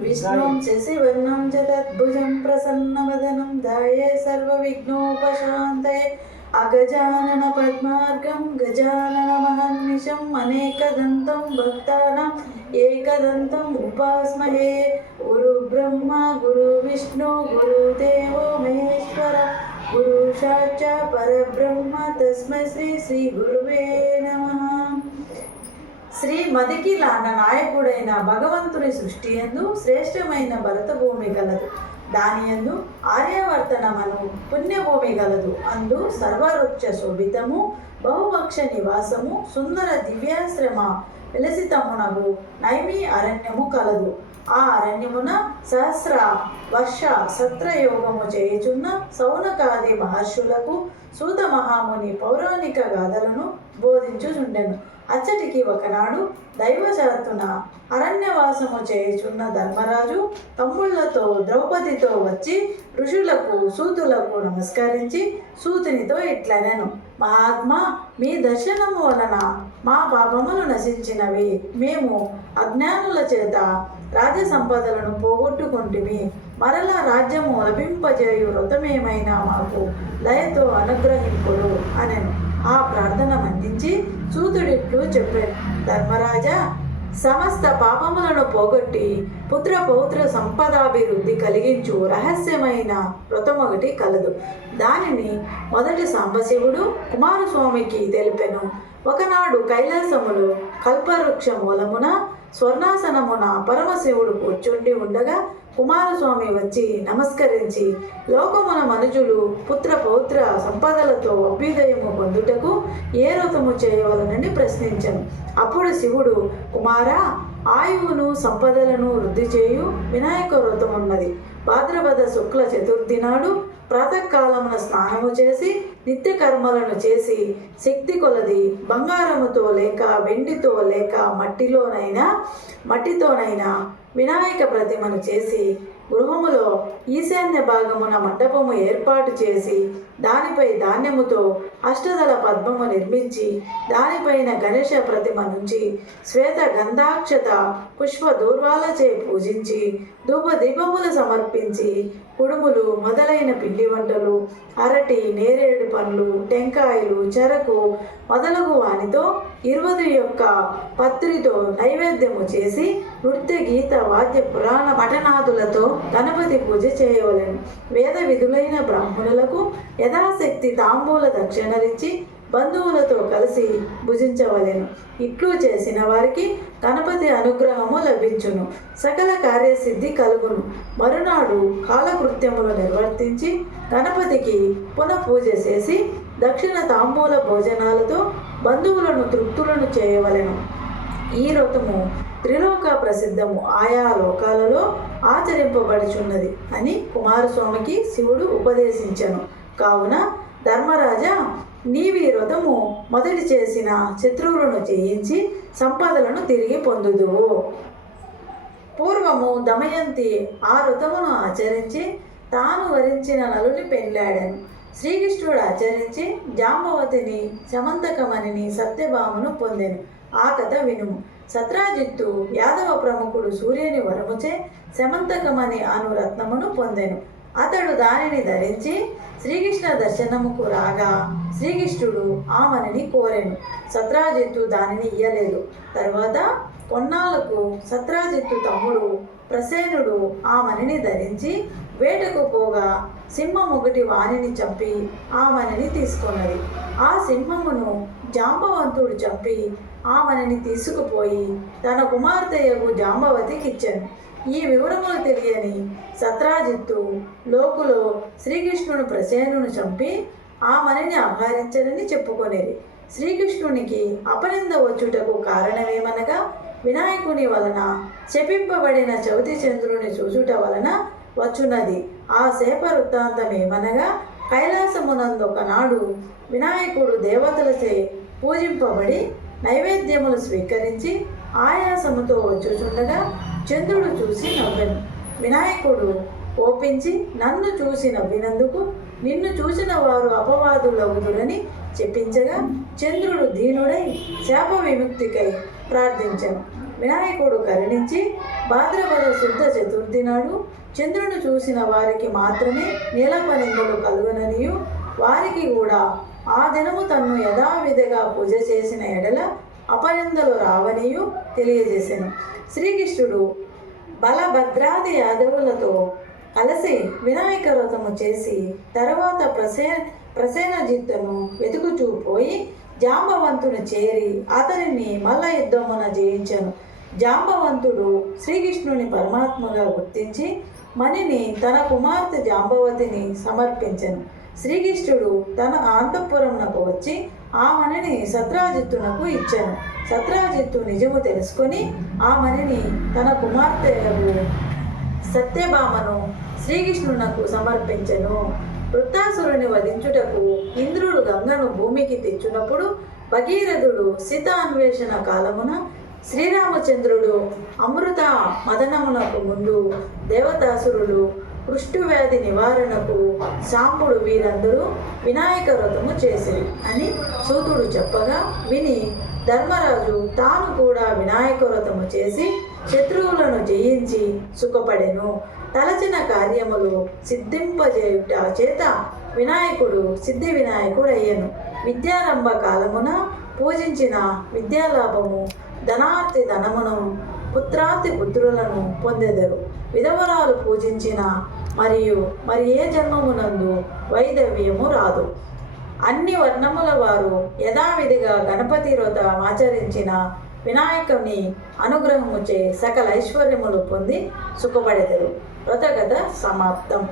విష్ణుం శశివర్ణం చతుర్భుజం ప్రసన్నవదనం దాయే సర్వవిఘ్నోపశాంతయే. అగజానన పద్మార్గం గజానన మహర్నిశం అనేకదంతం భక్తానం ఏకదంతం ఉపాస్మహే. గురు బ్రహ్మ గురు విష్ణు గురుదేవో మహేశ్వర గురు సాక్ష పరబ్రహ్మ. తస్మై శ్రీ శ్రీ గురువే నమః. మదికిల అన్న నాయకుడైన భగవంతుని సృష్టి ఎందు శ్రేష్టమైన భరతభూమి గలదు దాని యందు ఆర్యావర్తనమను పుణ్యభూమి గలదు అందు సర్వవృక్ష శోభితము బహుభక్ష నివాసము సుందర దివ్యాశ్రమ విలసితమునగు నైమి అరణ్యము కలదు ఆ అరణ్యమున సహస్ర వర్ష సత్రయోగము చేయుచున్న సౌనకాది మహర్షులకు సూత మహాముని పౌరాణిక గాథలను బోధించుచుండెను. అచ్చటికి ఒకనాడు దైవశరత్తున అరణ్యవాసము చేయుచున్న ధర్మరాజు తమ్ముళ్ళతో ద్రౌపదితో వచ్చి ఋషులకు సూతులకు నమస్కరించి సూతునితో ఇట్లనెను. మహాత్మా మీ దర్శనము వలన మా పాపములు నశించినవి. మేము అజ్ఞానుల చేత రాజ్య సంపదలను పోగొట్టుకుంటుమి. మరలా రాజ్యము లభింపజేయు వ్రతమేమైనా మాకు దయతో అనుగ్రహింపుడు అనెను. ఆ ప్రార్థన అందించి సూతుడిట్లు చెప్పాడు ధర్మరాజా సమస్త పాపములను పోగొట్టి పుత్ర పౌత్ర సంపదాభివృద్ధి కలిగించు రహస్యమైన వ్రతమొకటి కలదు. దానిని మొదటి సాంబశివుడు కుమారస్వామికి తెలిపెను. ఒకనాడు కైలాసములు కల్పవృక్ష మూలమున స్వర్ణాసనమున పరమశివుడు కూర్చుండి ఉండగా కుమారస్వామి వచ్చి నమస్కరించి లోకమున మనుజులు పుత్ర పౌత్ర సంపదలతో అభ్యుదయము పొందుటకు ఏ రథము చేయవలనని ప్రశ్నించను. అప్పుడు శివుడు కుమారా ఆయువును సంపదలను వృద్ధి చేయు వినాయక వ్రతం ఉన్నది భాద్రపద శుక్ల చతుర్థి నాడు ప్రాతకాలమున స్నానము చేసి నిత్య కర్మలను చేసి శక్తి కొలది బంగారముతో లేక వెండితో లేక మట్టిలోనైనా మట్టితోనైనా వినాయక ప్రతిమను చేసి గృహములో ఈశాన్య భాగమున మండపము ఏర్పాటు చేసి దానిపై ధాన్యముతో అష్టదళ పద్మము నిర్మించి దానిపైన గణేష ప్రతిమ నుంచి శ్వేత గంధాక్షత పుష్ప దూర్వాలచే పూజించి ధూప దీపములు సమర్పించి కుడుములు మొదలైన పిండి వంటలు అరటి నేరేడు పండ్లు టెంకాయలు చెరకు మొదలగు వానితో ఇరువది యొక్క పత్రితో నైవేద్యము చేసి నృత్య గీత వాద్య పురాణ పఠనాదులతో గణపతి పూజ చేయవలెను. వేద విధులైన బ్రాహ్మణులకు యథాశక్తి తాంబూల దక్షిణలిచ్చి బంధువులతో కలిసి భుజించవలెను. ఇట్లు చేసిన వారికి గణపతి అనుగ్రహము లభించును. సకల కార్యసిద్ధి కలుగును. మరునాడు కాలకృత్యములు నిర్వర్తించి గణపతికి పునః పూజ చేసి దక్షిణ తాంబూల భోజనాలతో బంధువులను తృప్తులను చేయవలెను. ఈ వ్రతము త్రిలోక ప్రసిద్ధము ఆయా లోకాలలో ఆచరింపబడుచున్నది అని కుమారస్వామికి శివుడు ఉపదేశించను. కావున ధర్మరాజా నీవి వ్రతము మొదటి చేసిన శత్రువులను జయించి సంపదలను తిరిగి పొందుదువు. పూర్వము దమయంతి ఆ వ్రతమును ఆచరించి తాను వరించిన నలుని పెళ్ళాడను శ్రీకృష్ణుడు ఆచరించి జాంబవతిని శమంతకమణిని సత్యభామను పొందెను. ఆ కథ వినుము. సత్రాజిత్తు యాదవ ప్రముఖుడు సూర్యుని వరముచే శమంతకమణి అను రత్నమును పొందెను. అతడు దానిని ధరించి శ్రీకృష్ణ దర్శనముకు రాగా శ్రీకృష్ణుడు ఆమెని కోరెను. సత్రాజిత్తు దానిని ఇయ్యలేదు. తర్వాత కొన్నాళ్ళకు సత్రాజిత్తు తమ్ముడు ప్రసేనుడు ఆమెని ధరించి వేటకు పోగా సింహం ఒకటి వాణిని చంపి ఆమెని తీసుకున్నది. ఆ సింహమును జాంబవంతుడు చంపి ఆమెని తీసుకుపోయి తన కుమార్తెయకు జాంబవతికి ఇచ్చాను ఈ వివరములు తెలియని సత్రాజిత్తు లోకులో శ్రీకృష్ణుడు ప్రసేనును చంపి ఆ మనని అపహరించరని చెప్పుకొనేది. శ్రీకృష్ణునికి అపనింద వచ్చుటకు కారణమేమనగా వినాయకుని వలన శపింపబడిన చవితి చంద్రుని చూచుట వలన వచ్చున్నది ఆ సేప వృత్తాంతమేమనగా కైలాసమునందు ఒకనాడు వినాయకుడు దేవతలచే పూజింపబడి నైవేద్యములు స్వీకరించి ఆయాసముతో వచ్చుచుండగా చంద్రుడు చూసి నవ్వెను. వినాయకుడు ఓపించి నన్ను చూసి నవ్వినందుకు నిన్ను చూసిన వారు అపవాదులవుదురని చెప్పించగా చంద్రుడు దీనుడై శాప విముక్తికై ప్రార్థించను. వినాయకుడు కరుణించి భాద్రపద శుద్ధ చతుర్థి నాడు చంద్రుని చూసిన వారికి మాత్రమే నీలపనిందులు కలుగుననియు. వారికి కూడా ఆ దినము తన్ను యథావిధిగా పూజ చేసిన ఎడల అపనిందలు రావనియు తెలియజేశాను శ్రీకృష్ణుడు బలభద్రాది యాదవులతో కలిసి వినాయక వ్రతము చేసి తర్వాత ప్రసే ప్రసేనజిత్తును వెతుకుచూ పోయి జాంబవంతుని చేరి అతనిని మల్ల యుద్ధమున జయించను. జాంబవంతుడు శ్రీకృష్ణుని పరమాత్మగా గుర్తించి మణిని తన కుమార్తె జాంబవతిని సమర్పించను. శ్రీకృష్ణుడు తన అంతఃపురంనకు వచ్చి ఆ మణిని సత్రాజిత్తునకు ఇచ్చాను. సత్రాజిత్తు నిజము తెలుసుకొని ఆ మణిని తన కుమార్తె సత్యభామను శ్రీకృష్ణునకు సమర్పించెను. వృత్తాసురుని వధించుటకు ఇంద్రుడు గంగను భూమికి తెచ్చినప్పుడు భగీరథుడు సీత అన్వేషణ కాలమున శ్రీరామచంద్రుడు అమృత మదనమునకు ముందు దేవదాసురులు కుష్ఠవ్యాధి నివారణకు శాంపుడు వీరందరూ వినాయక వ్రతము చేసిరి అని సూతుడు చెప్పగా విని ధర్మరాజు తాను కూడా వినాయక వ్రతము చేసి శత్రువులను జయించి సుఖపడెను. తలచిన కార్యములు సిద్ధింపజేయుట చేత వినాయకుడు సిద్ధి వినాయకుడు అయ్యను విద్యారంభ కాలమున పూజించిన విద్యాలాభము ధనార్తి ధనమును పుత్రార్తి పుత్రులను పొందెదరు. విధవరాలు పూజించిన మరియు మరి ఏ జన్మమునందు వైదవ్యము రాదు. అన్ని వర్ణముల వారు యథావిధిగా గణపతి వ్రతం ఆచరించిన వినాయకుని అనుగ్రహముచే సకల ఐశ్వర్యములు పొంది సుఖపడెదరు. వ్రతగత సమాప్తం.